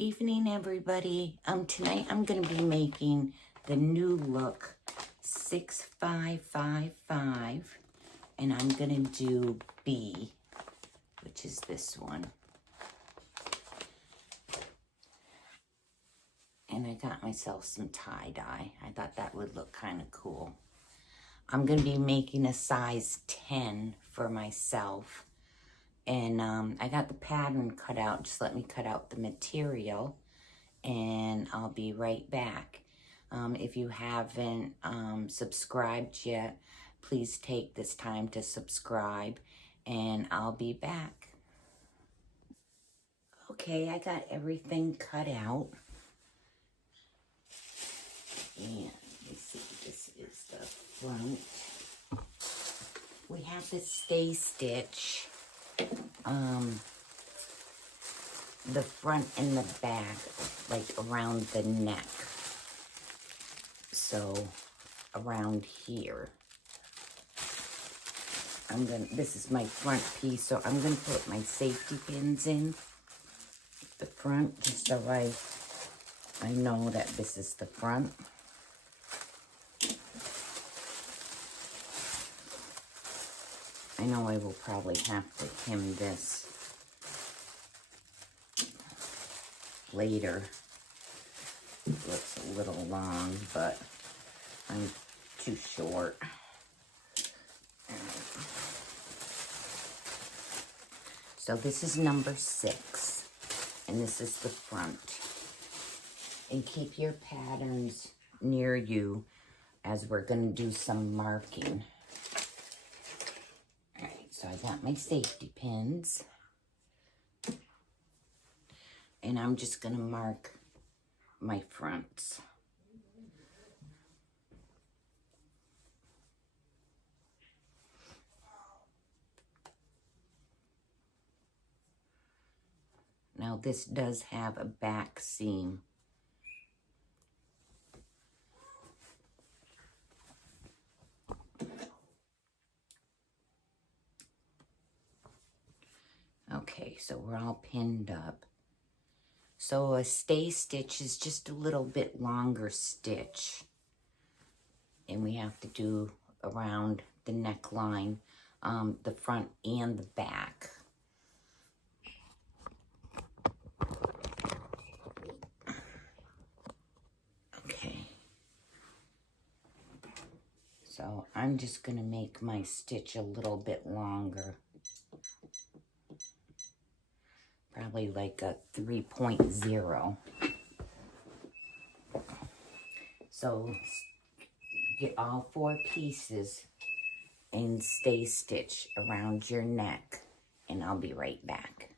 Evening, everybody. Tonight I'm going to be making the new look 6555, and I'm going to do B, which is this one. And I got myself some tie-dye. I thought that would look kind of cool. I'm going to be making a size 10 for myself. And I got the pattern cut out. Just let me cut out the material. And I'll be right back. If you haven't subscribed yet, please take this time to subscribe. And I'll be back. Okay, I got everything cut out. And let me see, this is the front. We have the stay stitch. The front and the back, like around the neck. So, around here. This is my front piece, so I'm gonna put my safety pins in the front, just so I know that this is the front. I know I will probably have to hem this later. It looks a little long, but I'm too short. So this is number 6, and this is the front. And keep your patterns near you as we're going to do some marking. So I got my safety pins, and I'm just going to mark my fronts. Now this does have a back seam. Okay, so we're all pinned up. So a stay stitch is just a little bit longer stitch. And we have to do around the neckline, the front and the back. Okay. So I'm just gonna make my stitch a little bit longer. Probably like a 3.0. So get all 4 pieces and stay stitch around your neck, and I'll be right back.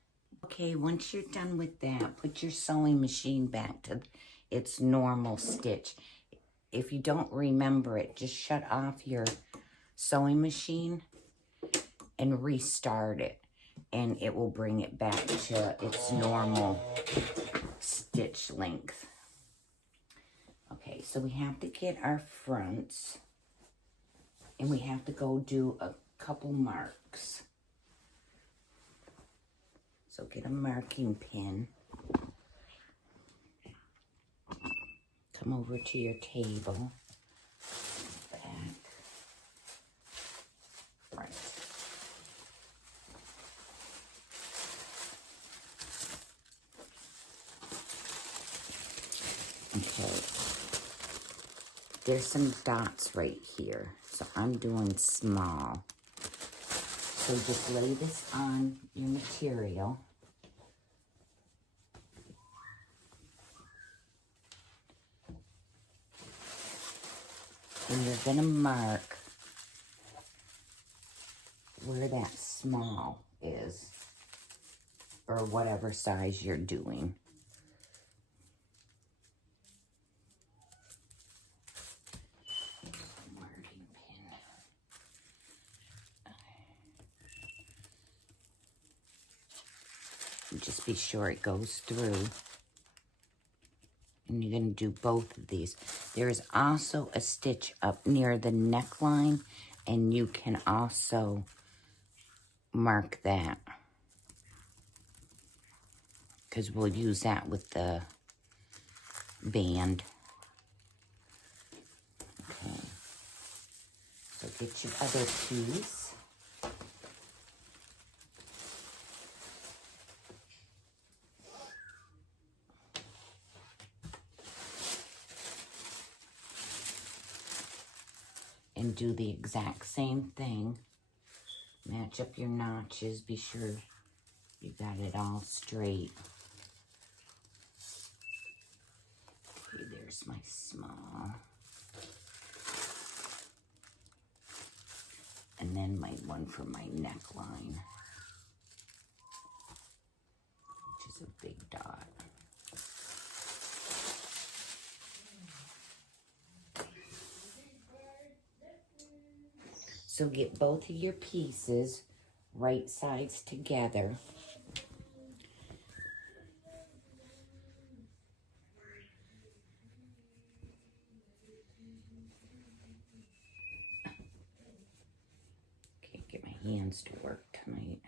Okay, once you're done with that, put your sewing machine back to its normal stitch. If you don't remember it, just shut off your sewing machine and restart it, and it will bring it back to its normal stitch length. Okay, so we have to get our fronts, and we have to go do a couple marks. So get a marking pin. Come over to your table. Back. Front. Okay. There's some dots right here, so I'm doing small. So just lay this on your material. And you're gonna mark where that small is, or whatever size you're doing. Just be sure it goes through. And you're going to do both of these. There is also a stitch up near the neckline, and you can also mark that. because we'll use that with the band. Okay. So get your other piece. And do the exact same thing. Match up your notches. Be sure you got it all straight. Okay, there's my small. And then my one for my neckline, which is a big dot. So get both of your pieces right sides together. Can't get my hands to work tonight.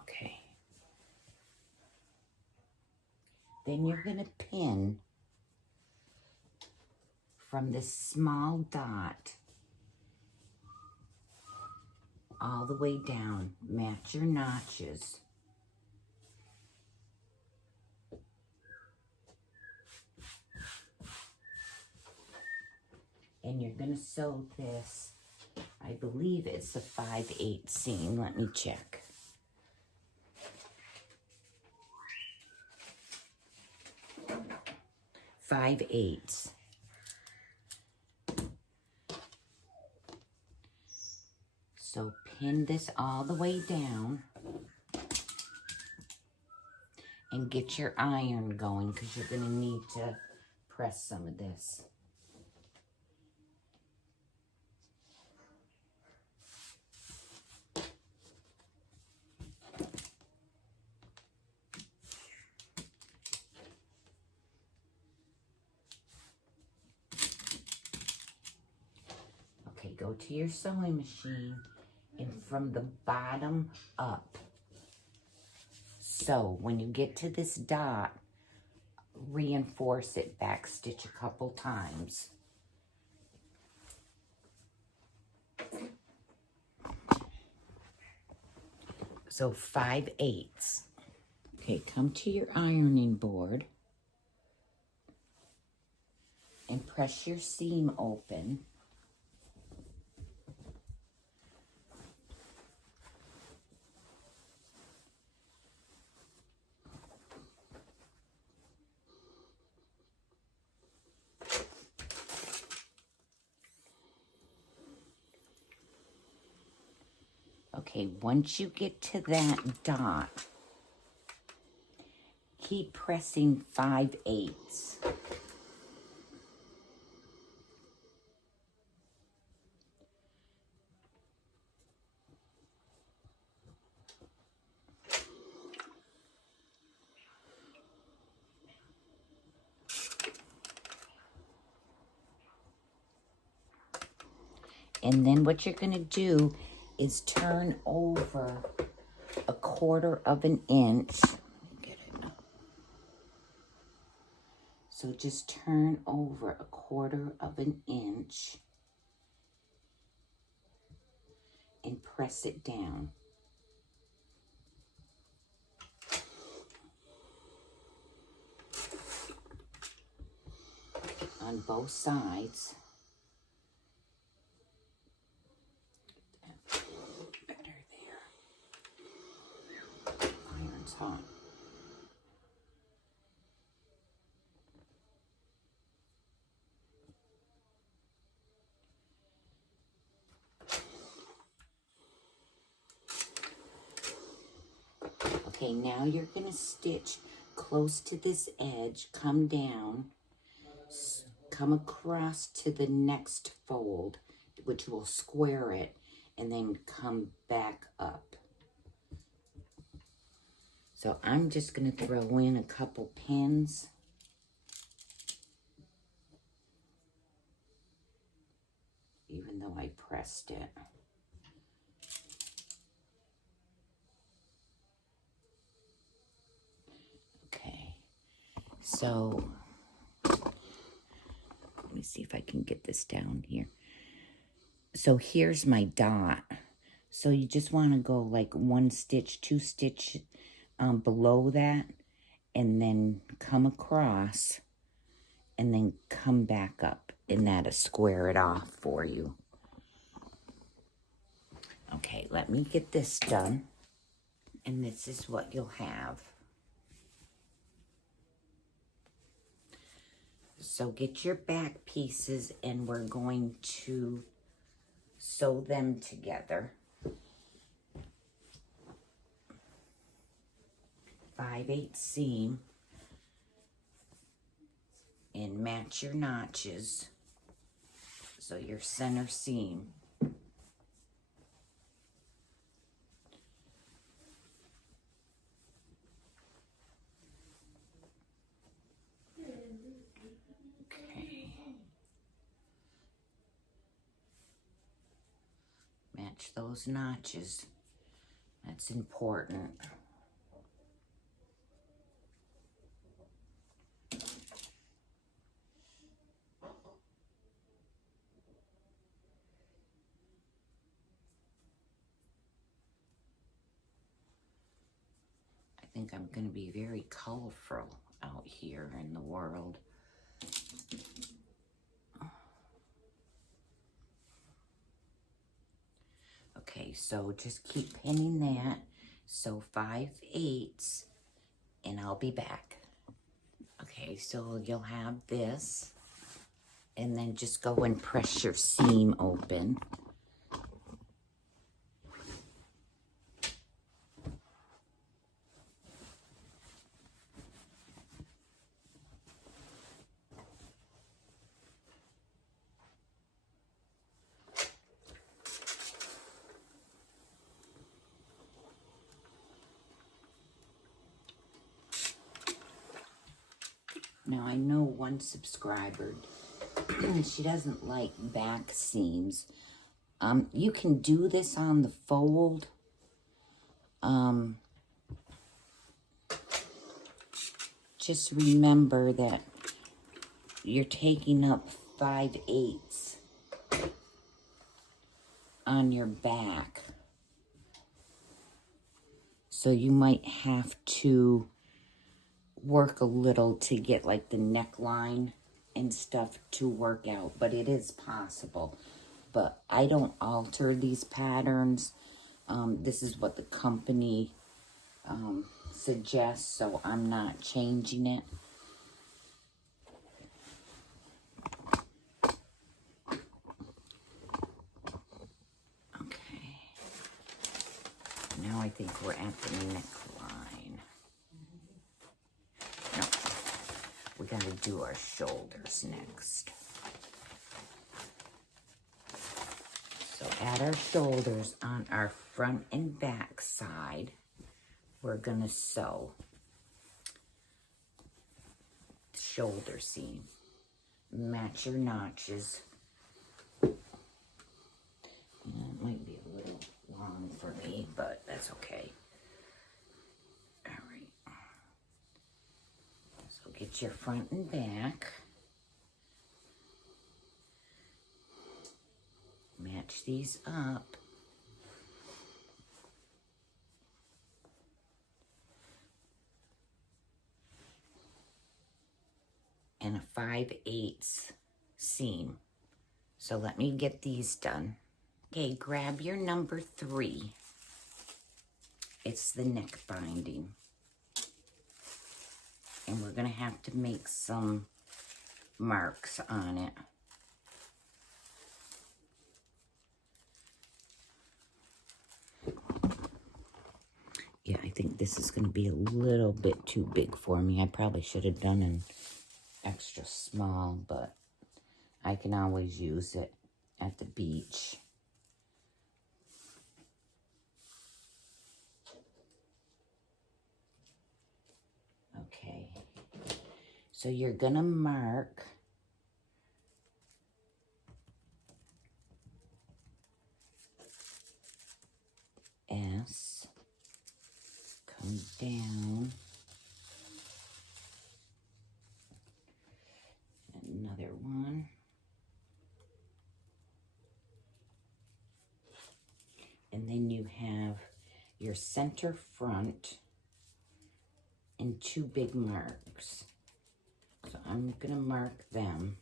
Okay. Then you're going to pin from this small dot all the way down. Match your notches. And you're going to sew this, I believe it's a 5/8 seam. Let me check. Five eighths. So pin this all the way down and get your iron going because you're going to need to press some of this. Okay, go to your sewing machine and from the bottom up. So when you get to this dot, reinforce it, back stitch a couple times. So 5/8. Okay, come to your ironing board and press your seam open. Okay, once you get to that dot, keep pressing 5/8. And then what you're going to do is turn over a 1/4 of an inch. Get it. So just turn over a 1/4 of an inch and press it down. On both sides. Better there. Iron's hot. Okay, now you're going to stitch close to this edge, come down, come across to the next fold, which will square it, and then come back up. So I'm just going to throw in a couple pins. even though I pressed it. Okay, so let me see if I can get this down here. So here's my dot. So you just want to go like 1 stitch, 2 stitch below that, and then come across, and then come back up, and that'll square it off for you. Okay, let me get this done, and this is what you'll have. So get your back pieces, and we're going to sew them together. 5/8 seam, and match your notches. So your center seam. Okay. Match those notches. That's important. I think I'm going to be very colorful out here in the world. Okay, so just keep pinning that. So 5/8, and I'll be back. Okay, so you'll have this, and then just go and press your seam open. Now, I know one subscriber, she doesn't like back seams. You can do this on the fold. Just remember that you're taking up 5/8 on your back. So you might have to work a little to get like the neckline and stuff to work out, but it is possible. But I don't alter these patterns. This is what the company suggests, so I'm not changing it. Okay. Now I think we're at the neckline. No, we gotta do our shoulders next. So at our shoulders on our front and back side, we're gonna sew shoulder seam. Match your notches. It might be a little long for me, but that's okay. All right. So get your front and back. Match these up. And a 5/8 seam. So let me get these done. Okay, grab your number 3. It's the neck binding. And we're gonna have to make some marks on it. Yeah, I think this is gonna be a little bit too big for me. I probably should have done an extra small, but I can always use it at the beach. Okay, so you're gonna mark come down. Another one. And then you have your center front and 2 big marks. So I'm gonna mark them.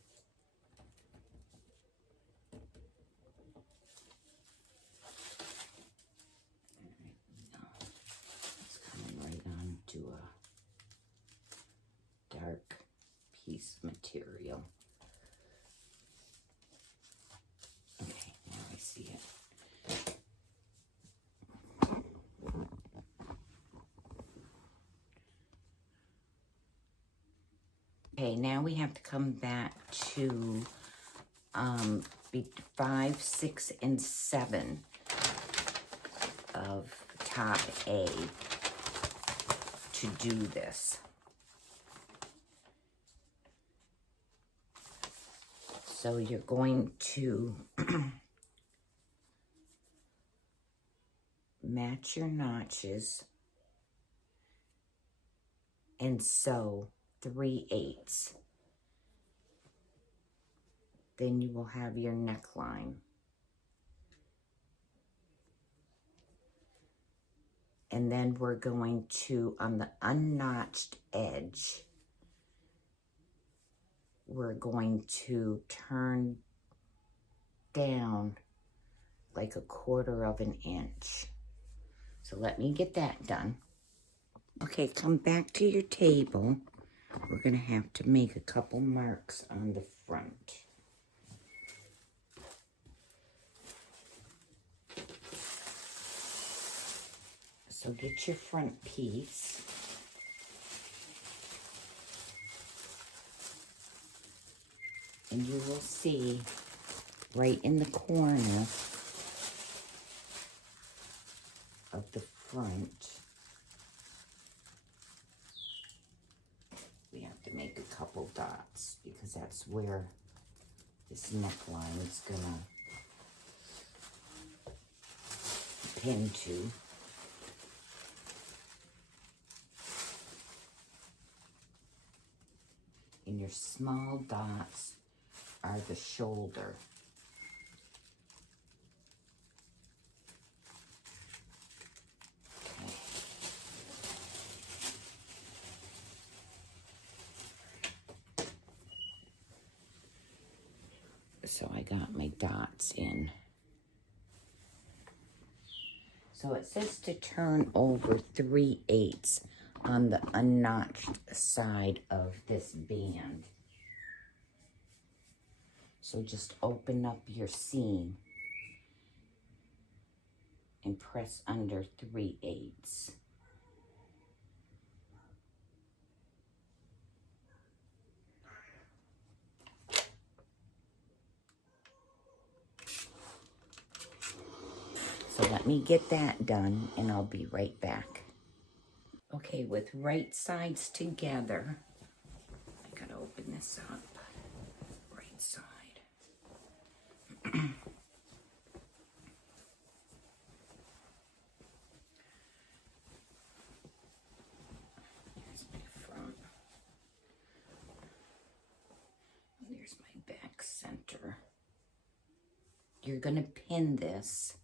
It's coming right onto a dark piece of material. Okay, now I see it. Okay, now we have to come back to 5, 6, and 7 of top A to do this. So you're going to match your notches and sew 3/8. Then you will have your neckline. And then we're going to, on the unnotched edge, we're going to turn down like 1/4 of an inch. So let me get that done. Okay, come back to your table. We're gonna have to make a couple marks on the front. So get your front piece. And you will see right in the corner of the front, we have to make a couple dots because that's where this neckline is gonna pin to. And your small dots are the shoulder. Okay. So I got my dots in. So it says to turn over 3/8 on the unnotched side of this band. So just open up your seam and press under 3/8. So let me get that done and I'll be right back. Okay, with right sides together, I gotta open this up. Right side. There's my front. And there's my back center. You're gonna pin this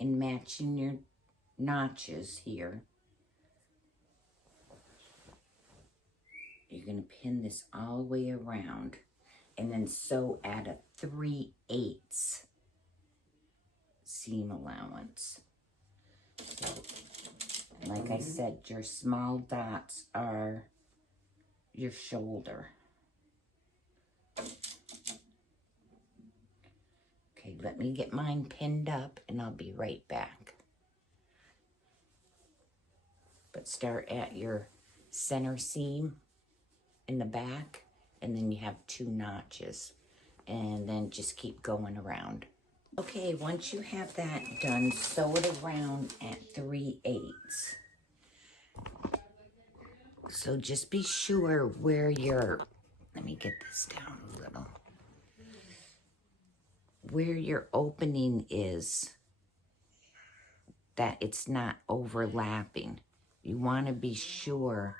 and matching your notches here. You're gonna pin this all the way around and then sew at a 3/8 seam allowance. So, like I said, your small dots are your shoulder. Okay, let me get mine pinned up and I'll be right back. But start at your center seam in the back, and then you have 2 notches, and then just keep going around. Okay, once you have that done, sew it around at 3/8. So just be sure where your, let me get this down a little, where your opening is that it's not overlapping. You want to be sure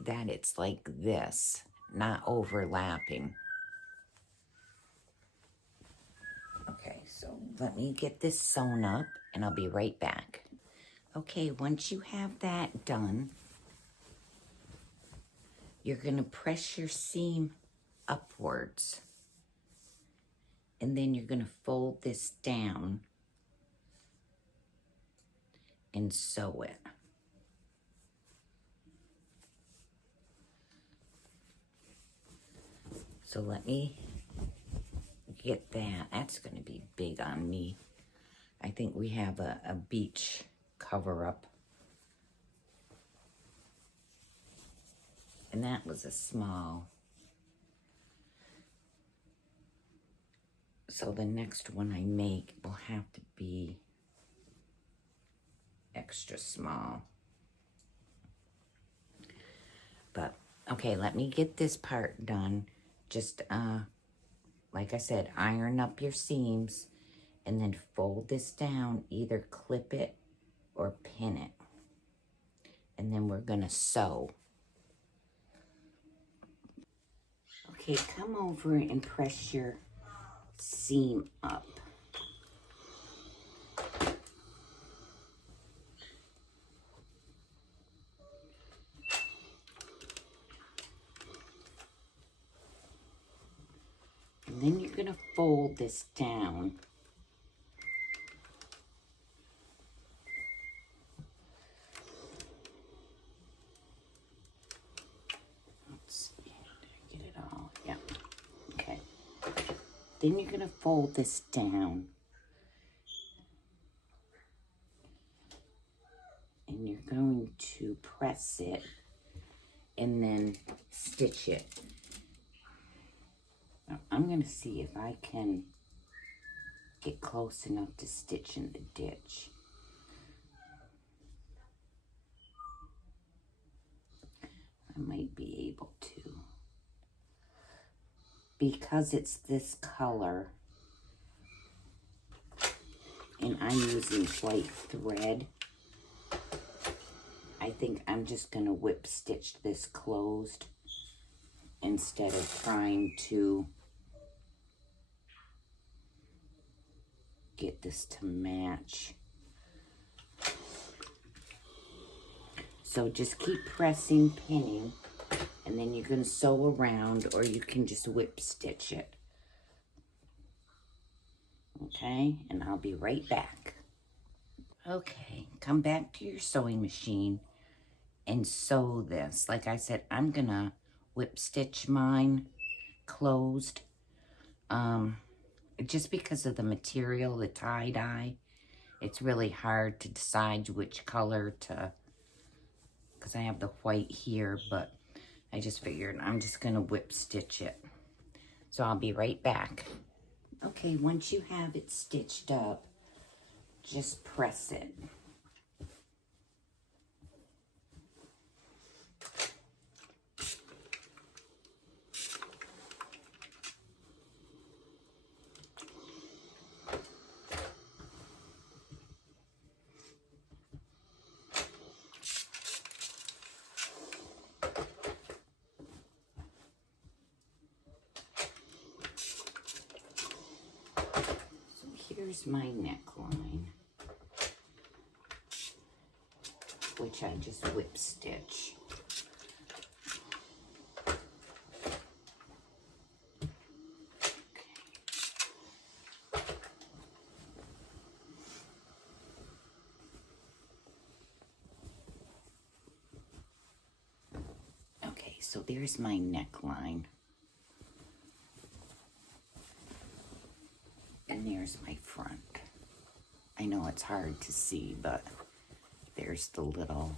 that it's like this, not overlapping. Okay, so let me get this sewn up and I'll be right back. Okay, once you have that done, you're going to press your seam upwards. And then you're going to fold this down and sew it. So let me get that. That's going to be big on me. I think we have a beach cover-up. And that was a small. So the next one I make will have to be extra small. But, okay, let me get this part done. Just, like I said, iron up your seams and then fold this down. Either clip it or pin it. And then we're going to sew. Okay, come over and press your seam up. And then you're going to fold this down. Let's see, did I get it all? Yeah. Okay. Then you're going to fold this down. And you're going to press it and then stitch it. Now, I'm going to see if I can get close enough to stitch in the ditch. I might be able to. Because it's this color, and I'm using white thread, I think I'm just going to whip stitch this closed instead of trying to get this to match. So just keep pressing, pinning, and then you can sew around, or you can just whip stitch it. Okay, and I'll be right back. Okay, come back to your sewing machine and sew this. Like I said, I'm gonna whip stitch mine closed. Just because of the material, the tie-dye, it's really hard to decide which color to, because I have the white here, but I just figured I'm just gonna whip stitch it. So I'll be right back. Okay, once you have it stitched up, just press it. Here's my neckline, which I just whip stitch. Okay, so there's my neckline. And there's my front. I know it's hard to see, but there's the little...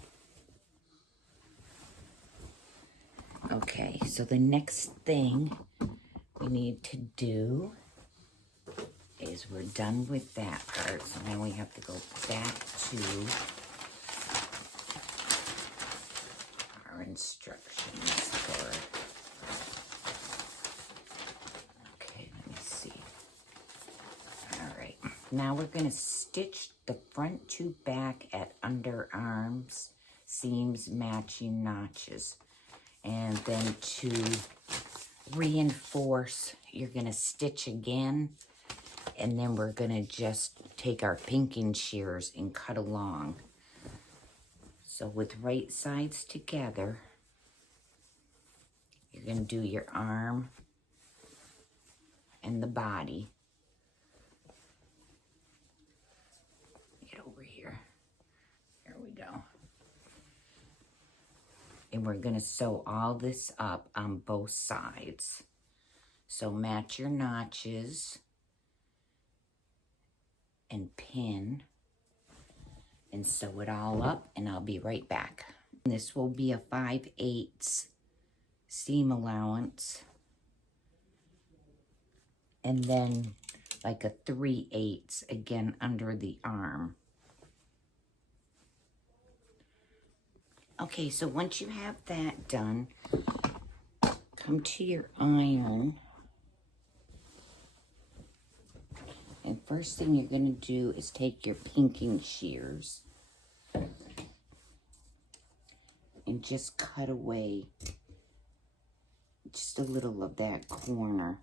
Okay, so the next thing we need to do is we're done with that part. So now we have to go back to our instructions for... Okay, let me see. All right. Now we're going to stitch the front to back at underarms, seams matching notches. And then to reinforce, you're going to stitch again. And then we're going to just take our pinking shears and cut along. So with right sides together, you're going to do your arm and the body. Get over here. There we go. And we're going to sew all this up on both sides. So match your notches and pin and sew it all up, and I'll be right back. This will be a 5/8 seam allowance, and then like a 3/8 again under the arm. Okay, so once you have that done, come to your iron. And first thing you're going to do is take your pinking shears and just cut away just a little of that corner,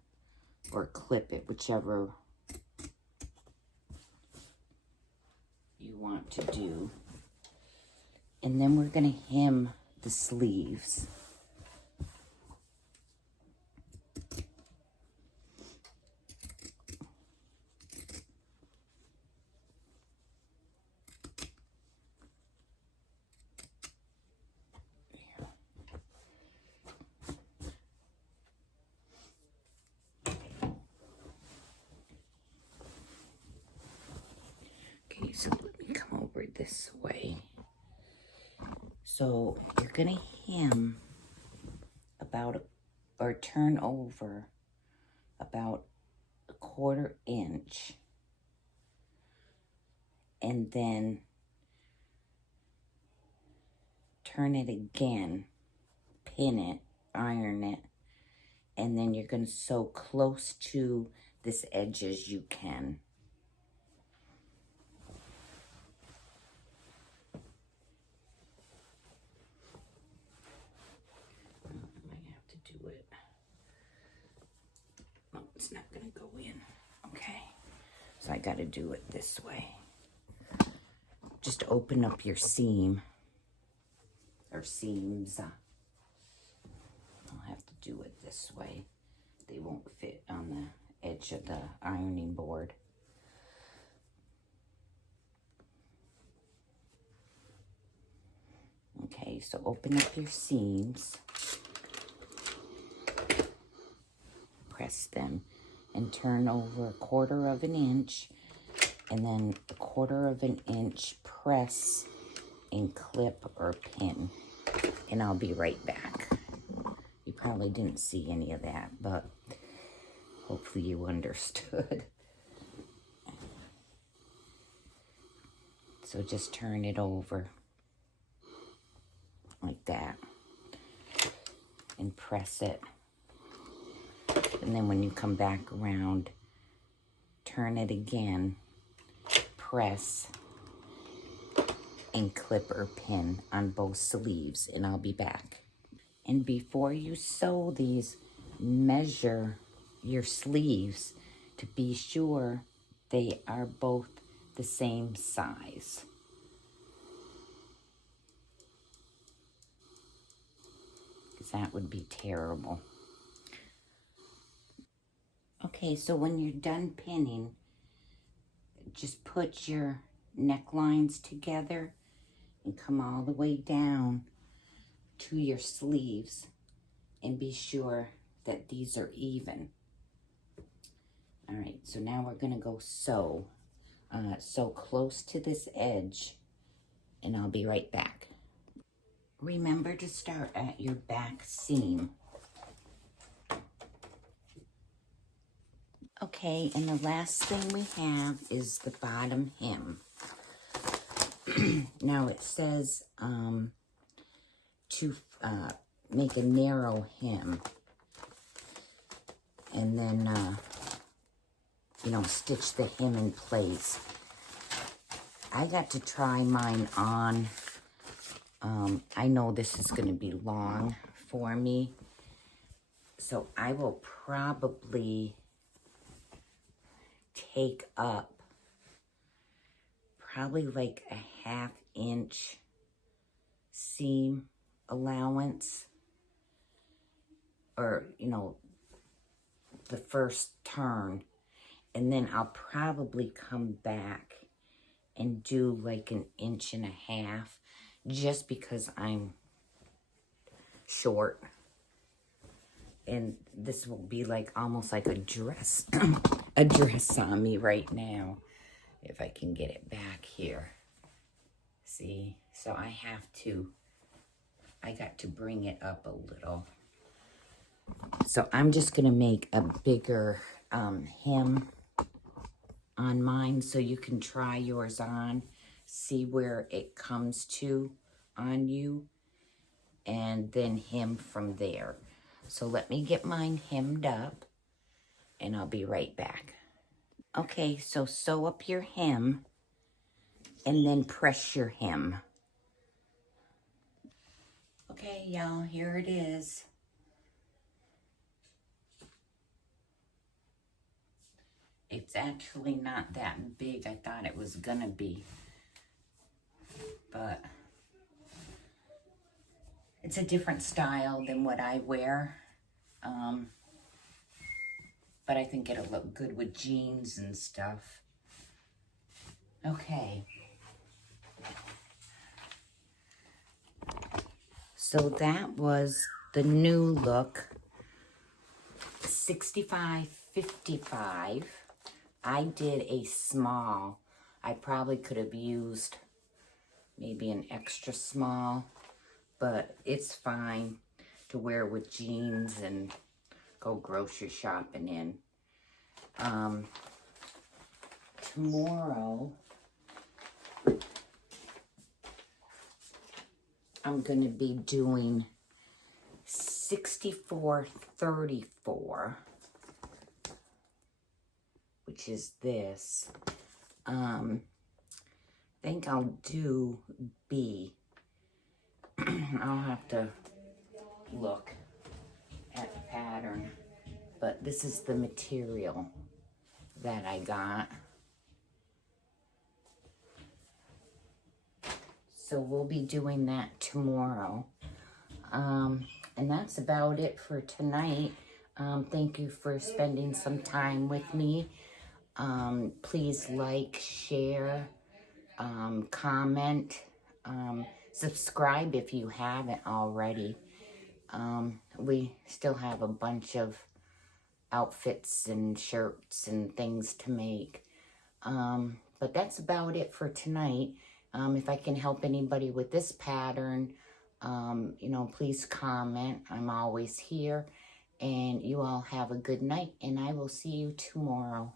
or clip it, whichever you want to do. And then we're going to hem the sleeves. Okay, so let me come over this way. So you're going to hem about, or turn over about a 1/4 inch. And then turn it again, pin it, iron it, and then you're going to sew close to this edge as you can. It's not going to go in. Okay. So I got to do it this way. Just open up your seam. Or seams. I'll have to do it this way. They won't fit on the edge of the ironing board. Okay, so open up your seams. Press them and turn over 1/4 inch, and then 1/4 inch press and clip or pin, and I'll be right back. You probably didn't see any of that, but hopefully you understood. So just turn it over like that and press it. And then when you come back around, turn it again, press, and clip or pin on both sleeves, and I'll be back. And before you sew these, measure your sleeves to be sure they are both the same size. Because that would be terrible. Okay, so when you're done pinning, just put your necklines together and come all the way down to your sleeves and be sure that these are even. All right, so now we're gonna go sew close to this edge, and I'll be right back. Remember to start at your back seam. Okay, and the last thing we have is the bottom hem. Now it says to make a narrow hem, and then you know, stitch the hem in place. I got to try mine on. I know this is going to be long for me, so I will probably take up probably like a 1/2 inch seam allowance, or, you know, the first turn, and then I'll probably come back and do like 1.5 inches, just because I'm short. And this will be like almost like a dress, a dress on me right now, if I can get it back here. See, so I got to bring it up a little. So I'm just gonna make a bigger hem on mine, so you can try yours on, see where it comes to on you, and then hem from there. So let me get mine hemmed up, and I'll be right back. Okay, so sew up your hem, and then press your hem. Okay, y'all, here it is. It's actually not that big. I thought it was gonna be, but it's a different style than what I wear. But I think it'll look good with jeans and stuff. Okay. So that was the new look, 65-55. I did a small. I probably could have used maybe an extra small, but it's fine to wear with jeans and go grocery shopping in. Tomorrow, I'm going to be doing 64-34, which is this. I think I'll do B. I'll have to look at the pattern, but this is the material that I got. So we'll be doing that tomorrow. And that's about it for tonight. Thank you for spending some time with me. Please like, share, comment, subscribe if you haven't already. We still have a bunch of outfits and shirts and things to make. But that's about it for tonight. If I can help anybody with this pattern, you know, please comment. I'm always here. And you all have a good night, and I will see you tomorrow.